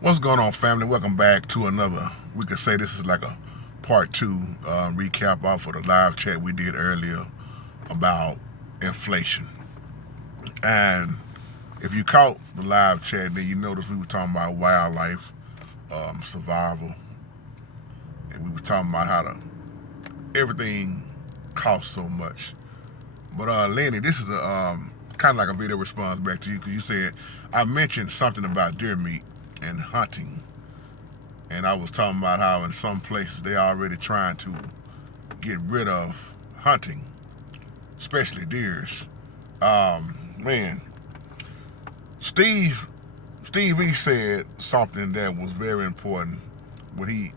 What's going on, family? Welcome back to another. We could say this is like a part two recap off of the live chat we did earlier about inflation. And if you caught the live chat, then you noticed we were talking about wildlife survival, and we were talking about how everything costs so much. But Lenny, this is a kind of like a video response back to you because you said I mentioned something about deer meat and hunting, and I was talking about how in some places they are already trying to get rid of hunting, especially deers. Man, Steve Steve E said something that was very important when he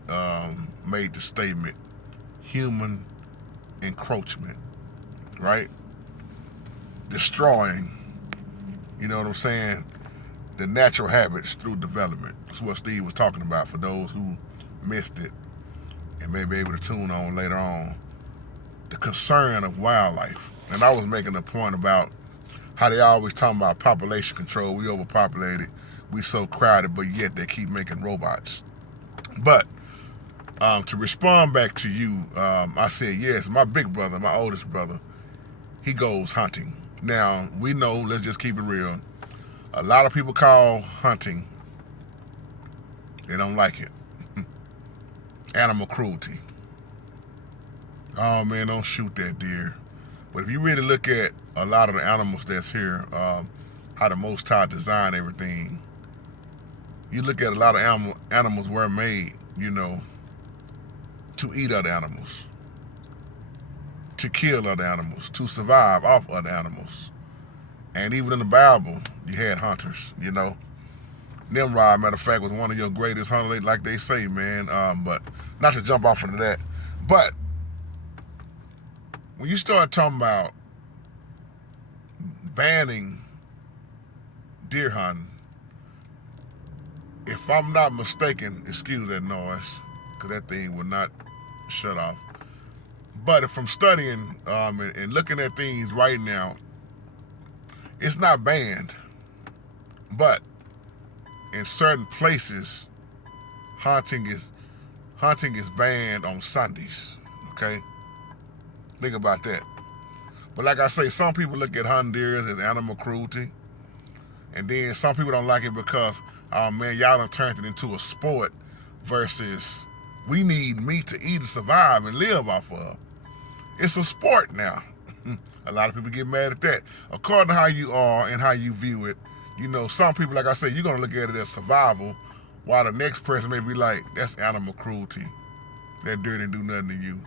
made the statement human encroachment, right? Destroying, you know what I'm saying, the natural habits through development. That's what Steve was talking about for those who missed it and may be able to tune on later on. The concern of wildlife. And I was making a point about how they always talking about population control. We overpopulated, we so crowded, but yet they keep making robots. But to respond back to you, I said, yes, my big brother, my oldest brother, he goes hunting. Now, we know, let's just keep it real, a lot of people call hunting, they don't like it, animal cruelty. Oh man, don't shoot that deer. But if you really look at a lot of the animals that's here, how the Most High designed everything, you look at a lot of animals were made, to eat other animals, to kill other animals, to survive off other animals. And even in the Bible, you had hunters, Nimrod, matter of fact, was one of your greatest hunters, like they say, man. But not to jump off into that. But when you start talking about banning deer hunting, if I'm not mistaken, excuse that noise, because that thing will not shut off. But if I'm studying and looking at things right now, it's not banned. But in certain places, hunting is banned on Sundays. Okay, think about that. But like I say, some people look at hunting deer as animal cruelty, and then some people don't like it because, oh man, y'all done turned it into a sport versus we need meat to eat and survive and live off of. It's a sport now. A lot of people get mad at that. According to how you are and how you view it, some people, like I said, you're going to look at it as survival, while the next person may be like, that's animal cruelty. That deer didn't do nothing to you.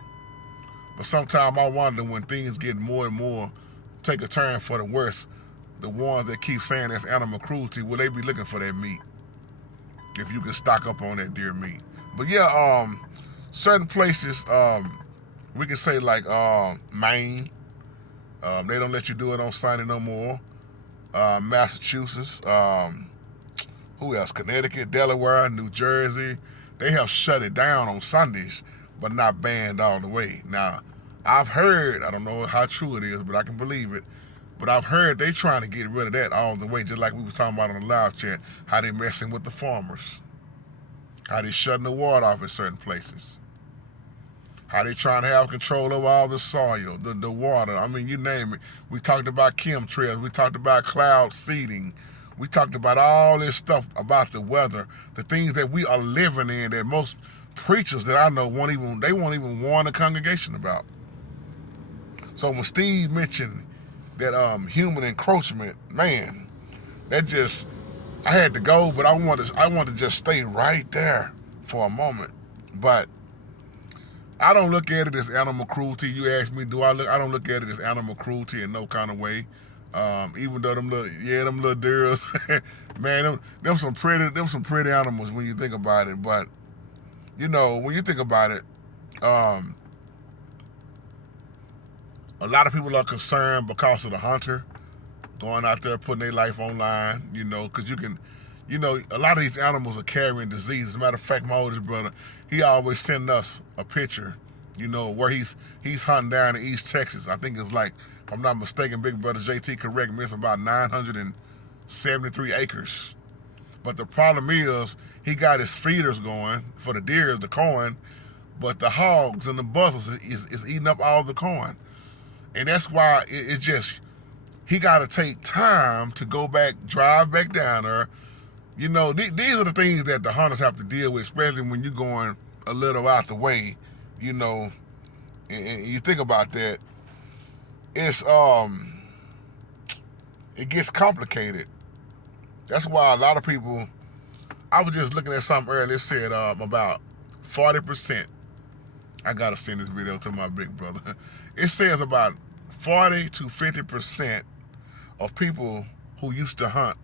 But sometimes I wonder when things get more and more take a turn for the worse, the ones that keep saying that's animal cruelty, will they be looking for that meat? If you can stock up on that deer meat. But yeah, certain places, we can say like Maine, they don't let you do it on Sunday no more. Massachusetts, who else? Connecticut, Delaware, New Jersey, they have shut it down on Sundays, but not banned all the way. Now, I've heard, I don't know how true it is, but I can believe it, but I've heard they trying to get rid of that all the way, just like we was talking about on the live chat, how they messing with the farmers, how they shutting the water off in certain places, how they trying to have control over all the soil, the water. I mean, you name it. We talked about chemtrails. We talked about cloud seeding. We talked about all this stuff about the weather, the things that we are living in that most preachers that I know won't even warn the congregation about. So when Steve mentioned that human encroachment, man, that just, I had to go, but I wanted to just stay right there for a moment. But I don't look at it as animal cruelty. You ask me, do I look? I don't look at it as animal cruelty in no kind of way. Even though them little deers, man, them some pretty animals when you think about it. But when you think about it, a lot of people are concerned because of the hunter going out there putting their life online. Because you can, a lot of these animals are carrying disease. As a matter of fact, my oldest brother, he always send us a picture, where he's hunting down in East Texas. I think it's like, if I'm not mistaken, big brother JT, correct me, it's about 973 acres. But the problem is he got his feeders going for the deers, the corn, but the hogs and the buzzards is eating up all the corn. And that's why it's just, he got to take time to go back, drive back down there. You know, these are the things that the hunters have to deal with, especially when you're going a little out the way, you know, and you think about that. It's, it gets complicated. That's why a lot of people, I was just looking at something earlier, it said about 40%. I got to send this video to my big brother. It says about 40 to 50% of people who used to hunt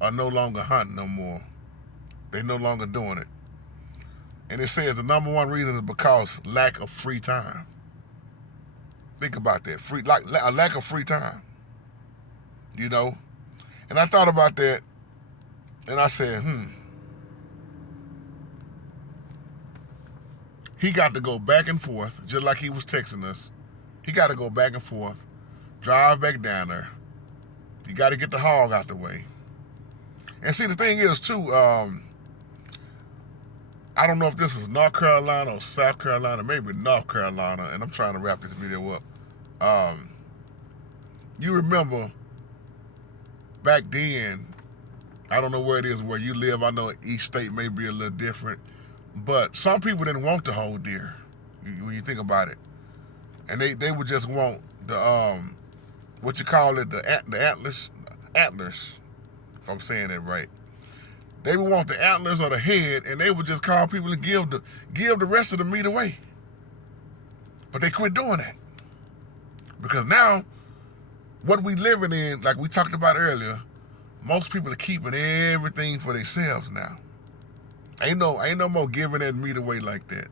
are no longer hunting no more. They're no longer doing it. And it says the number one reason is because lack of free time. Think about that, a lack of free time, you know? And I thought about that, and I said, he got to go back and forth, just like he was texting us. He got to go back and forth, drive back down there. You got to get the hog out the way. And see, the thing is, too, I don't know if this was North Carolina or South Carolina, maybe North Carolina, and I'm trying to wrap this video up. You remember back then, I don't know where it is where you live. I know each state may be a little different, but some people didn't want the whole deer, when you think about it. And they would just want the, what you call it, the antlers, if I'm saying that right. They would want the antlers or the head, and they would just call people and give the rest of the meat away. But they quit doing that. Because now, what we living in, like we talked about earlier, most people are keeping everything for themselves now. Ain't no more giving that meat away like that.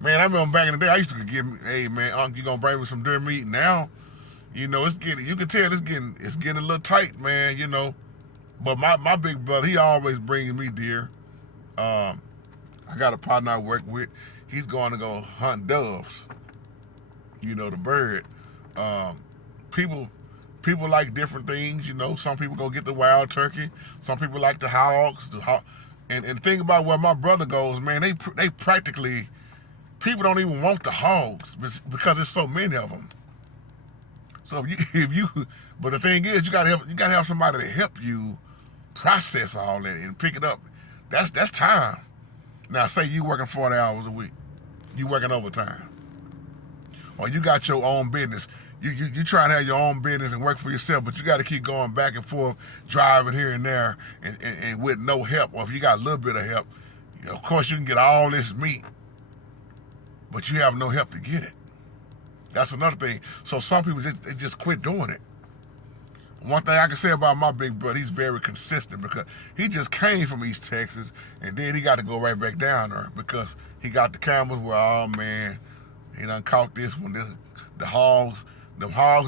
Man, I remember back in the day, I used to give me, hey man, Unc, you gonna bring me some deer meat? Now, you know, you can tell it's getting a little tight, man, you know. But my big brother, he always brings me deer. I got a partner I work with. He's going to go hunt doves. You know, the bird. People like different things, you know. Some people go get the wild turkey. Some people like the hogs. And think about where my brother goes, man, they practically, people don't even want the hogs because there's so many of them. So but the thing is, you gotta have somebody to help you process all that and pick it up. That's time. Now, say you working 40 hours a week, you working overtime, or you got your own business. You try and have your own business and work for yourself, but you got to keep going back and forth, driving here and there, and with no help. Or if you got a little bit of help, of course you can get all this meat, but you have no help to get it. That's another thing. So some people they just quit doing it. One thing I can say about my big brother, he's very consistent because he just came from East Texas, and then he got to go right back down there because he got the cameras where, oh man, he done caught this one. The hogs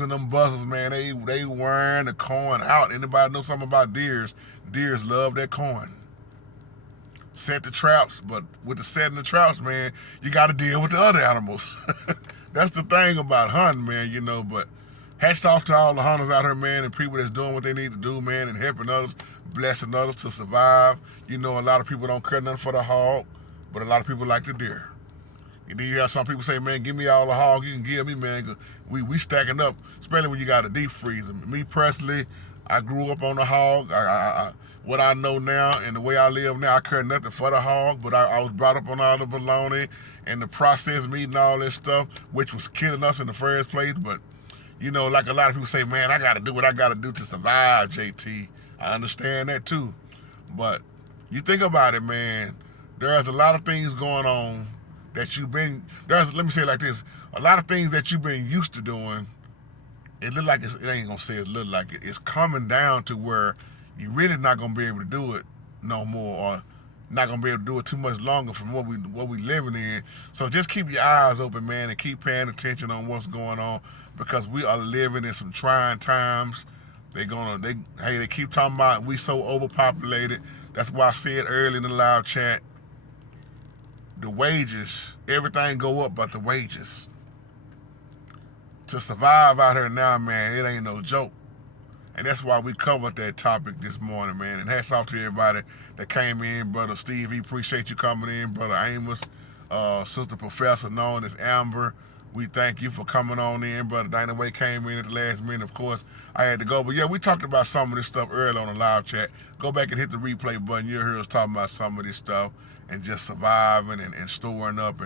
and them buzzards, man, they wearing the corn out. Anybody know something about deers? Deers love that corn. Set the traps, but with the setting the traps, man, you got to deal with the other animals. That's the thing about hunting, man, you know, but hats off to all the hunters out here, man, and people that's doing what they need to do, man, and helping others, blessing others to survive. You know, a lot of people don't care nothing for the hog, but a lot of people like the deer. And then you have some people say, man, give me all the hog you can give me, man, because we stacking up, especially when you got a deep freezer. Me personally, I grew up on the hog. What I know now and the way I live now, I care nothing for the hog, but I was brought up on all the bologna and the processed meat and all this stuff, which was killing us in the first place. But, you know, like a lot of people say, man, I got to do what I got to do to survive, JT. I understand that too. But you think about it, man, there's a lot of things going on that let me say it like this, a lot of things that you've been used to doing, it look like it ain't gonna say it look like it. It's coming down to where you're really not gonna be able to do it no more, or not gonna be able to do it too much longer from what we living in. So just keep your eyes open, man, and keep paying attention on what's going on, because we are living in some trying times. They keep talking about we so overpopulated. That's why I said early in the live chat, the wages, everything go up but the wages. To survive out here now, man, it ain't no joke. And that's why we covered that topic this morning, man. And hats off to everybody that came in. Brother Steve, appreciate you coming in. Brother Amos, Sister Professor known as Amber, we thank you for coming on in. Brother Dana Way came in at the last minute. Of course, I had to go. But yeah, we talked about some of this stuff earlier on the live chat. Go back and hit the replay button. You'll hear us talking about some of this stuff and just surviving and storing up.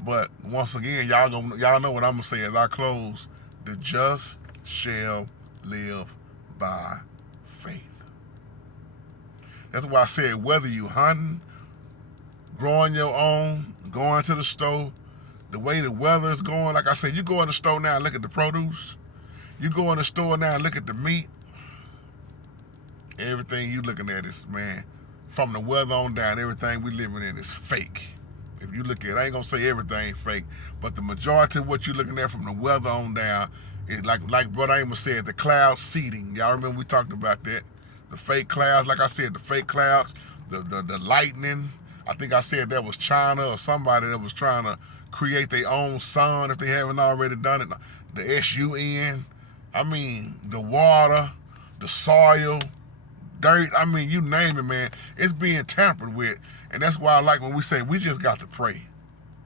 But once again, y'all know what I'm going to say as I close. The just shall live by faith. That's why I said whether you hunting, growing your own, going to the store, the way the weather is going, like I said, you go in the store now and look at the produce. You go in the store now and look at the meat. Everything you looking at is, man, from the weather on down, everything we living in is fake. If you look at, I ain't gonna say everything fake, but the majority of what you're looking at from the weather on down is like Brother Amos said, the cloud seeding. Y'all remember we talked about that? The fake clouds, like I said, the fake clouds, the lightning. I think I said that was China or somebody that was trying to create their own sun if they haven't already done it. The SUN, I mean, the water, the soil, dirt, I mean, you name it, man. It's being tampered with. And that's why I like when we say we just got to pray.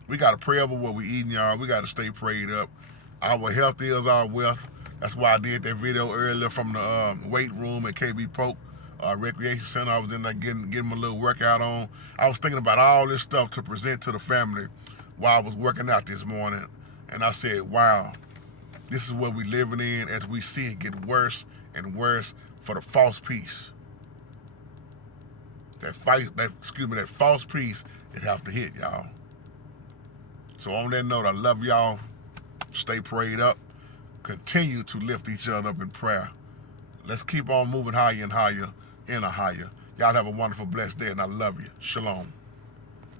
We got to pray over what we eating, y'all. We got to stay prayed up. Our health is our wealth. That's why I did that video earlier from the weight room at KB Polk Recreation Center. I was in there getting my little workout on. I was thinking about all this stuff to present to the family while I was working out this morning. And I said, wow, this is what we living in as we see it get worse and worse for the false peace. That false peace, it have to hit, y'all. So on that note, I love y'all. Stay prayed up. Continue to lift each other up in prayer. Let's keep on moving higher and higher in a higher. Y'all have a wonderful, blessed day, and I love you. Shalom.